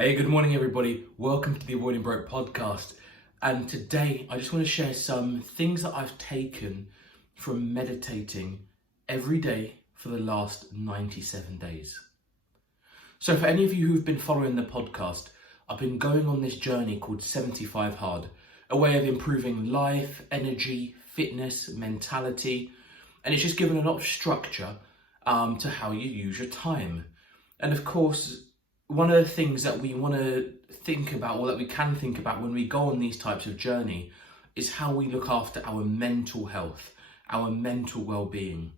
Hey, good morning, everybody. Welcome to the Avoiding Broke podcast. And today I just want to share some things that I've taken from meditating every day for the last 97 days. So for any of you who've been following the podcast, I've been going on this journey called 75 Hard, a way of improving life, energy, fitness, mentality, and it's just given a lot of structure to how you use your time. And of course, one of the things that we want to think about, or that we can think about when we go on these types of journey, is how we look after our mental health, our mental well-being.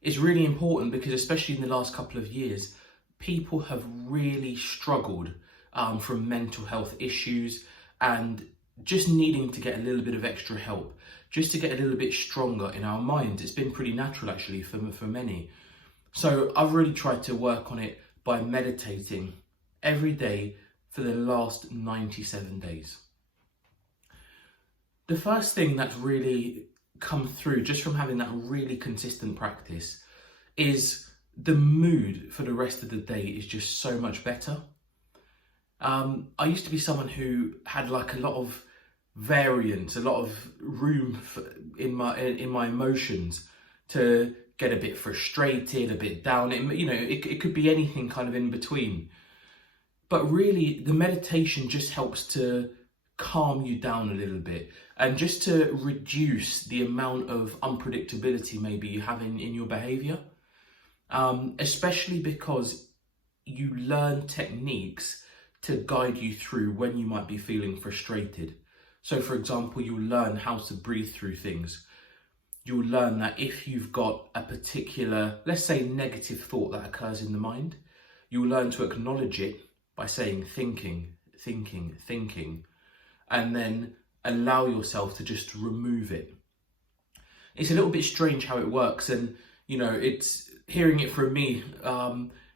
It's really important because especially in the last couple of years, people have really struggled from mental health issues and just needing to get a little bit of extra help, just to get a little bit stronger in our minds. It's been pretty natural actually for many. So I've really tried to work on it by meditating every day for the last 97 days. The first thing that's really come through just from having that really consistent practice is the mood for the rest of the day is just so much better. I used to be someone who had like a lot of variance, a lot of room in my emotions to get a bit frustrated, a bit down. It could be anything kind of in between. But really, the meditation just helps to calm you down a little bit and just to reduce the amount of unpredictability maybe you have in your behavior. Especially because you learn techniques to guide you through when you might be feeling frustrated. So for example, you'll learn how to breathe through things. You'll learn that if you've got a particular, let's say, negative thought that occurs in the mind, you'll learn to acknowledge it by saying thinking, and then allow yourself to just remove it. It's a little bit strange how it works, and it's hearing it from me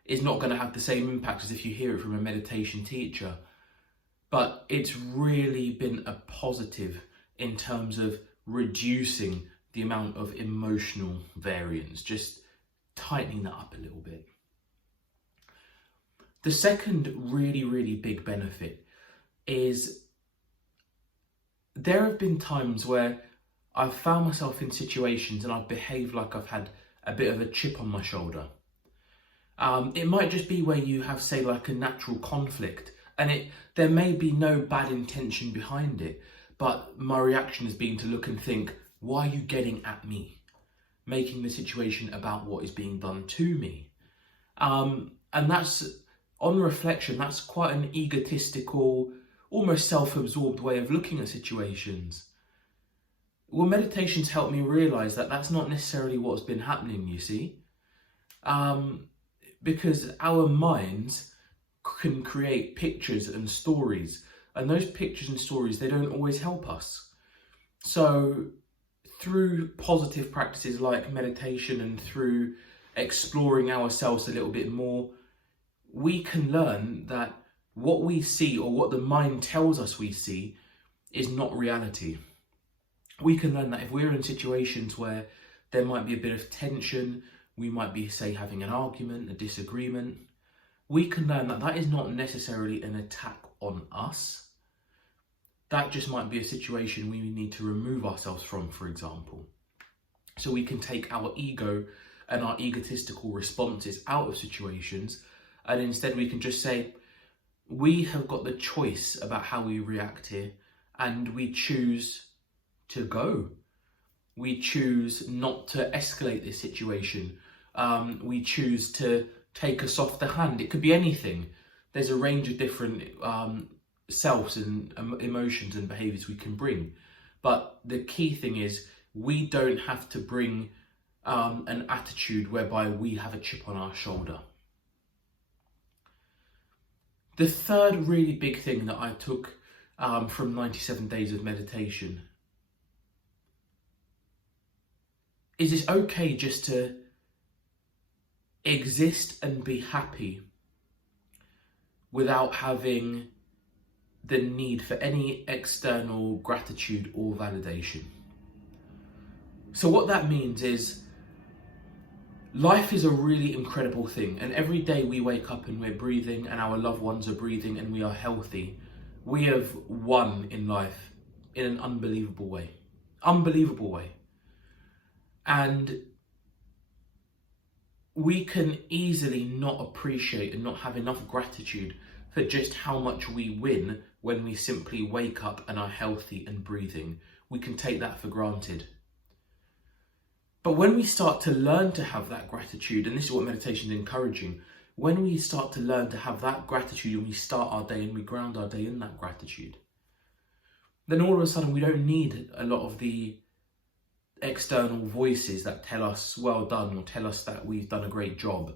is not going to have the same impact as if you hear it from a meditation teacher. But it's really been a positive in terms of reducing the amount of emotional variance, just tightening that up a little bit. The second really big benefit is there have been times where I've found myself in situations and I've behaved like I've had a bit of a chip on my shoulder. It might just be where you have, say, like a natural conflict, and there may be no bad intention behind it, but my reaction has been to look and think, why are you getting at me? Making the situation about what is being done to me. And that's, on reflection, that's quite an egotistical, almost self-absorbed way of looking at situations. Well, meditation's helped me realise that that's not necessarily what's been happening, you see. Because our minds can create pictures and stories, and those pictures and stories, they don't always help us. So through positive practices like meditation and through exploring ourselves a little bit more, we can learn that what we see, or what the mind tells us we see, is not reality. We can learn that if we're in situations where there might be a bit of tension, we might be, say, having an argument, a disagreement, we can learn that that is not necessarily an attack on us. That just might be a situation we need to remove ourselves from, for example. So we can take our ego and our egotistical responses out of situations, and instead we can just say, we have got the choice about how we react here, and we choose to go. We choose not to escalate this situation. We choose to take a softer hand. It could be anything. There's a range of different selves and emotions and behaviours we can bring. But the key thing is, we don't have to bring an attitude whereby we have a chip on our shoulder. The third really big thing that I took from 97 days of meditation is it's okay just to exist and be happy without having the need for any external gratitude or validation. So what that means is, Life is a really incredible thing, and every day we wake up and we're breathing and our loved ones are breathing and we are healthy, we have won in life in an unbelievable way. Unbelievable way. And we can easily not appreciate and not have enough gratitude for just how much we win when we simply wake up and are healthy and breathing. We can take that for granted. But when we start to learn to have that gratitude, and this is what meditation is encouraging, when we start to learn to have that gratitude and we start our day and we ground our day in that gratitude, then all of a sudden we don't need a lot of the external voices that tell us well done or tell us that we've done a great job.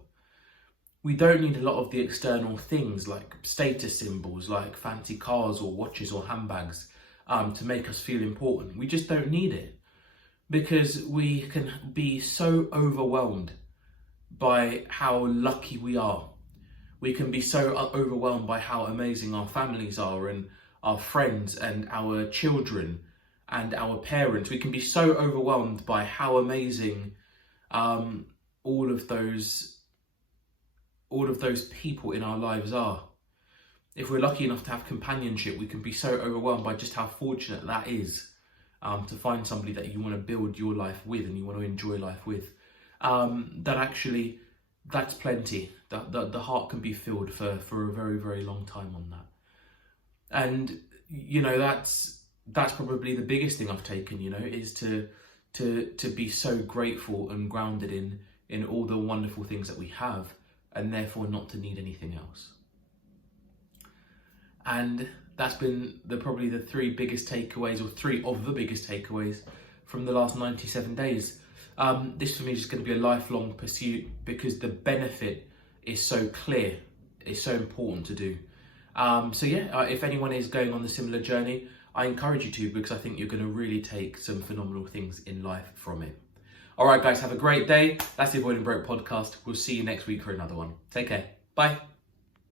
We don't need a lot of the external things like status symbols, like fancy cars or watches or handbags to make us feel important. We just don't need it, because we can be so overwhelmed by how lucky we are. We can be so overwhelmed by how amazing our families are and our friends and our children and our parents. We can be so overwhelmed by how amazing all of those people in our lives are. If we're lucky enough to have companionship, we can be so overwhelmed by just how fortunate that is. To find somebody that you want to build your life with and you want to enjoy life with, that actually, that's plenty. The heart can be filled for a very, very long time on that. And, that's probably the biggest thing I've taken, is to be so grateful and grounded in all the wonderful things that we have, and therefore not to need anything else. And that's been probably the three biggest takeaways, or three of the biggest takeaways from the last 97 days. This for me is just going to be a lifelong pursuit, because the benefit is so clear, it's so important to do. If anyone is going on the similar journey, I encourage you to, because I think you're going to really take some phenomenal things in life from it. All right, guys, have a great day. That's the Avoiding Broke podcast. We'll see you next week for another one. Take care. Bye.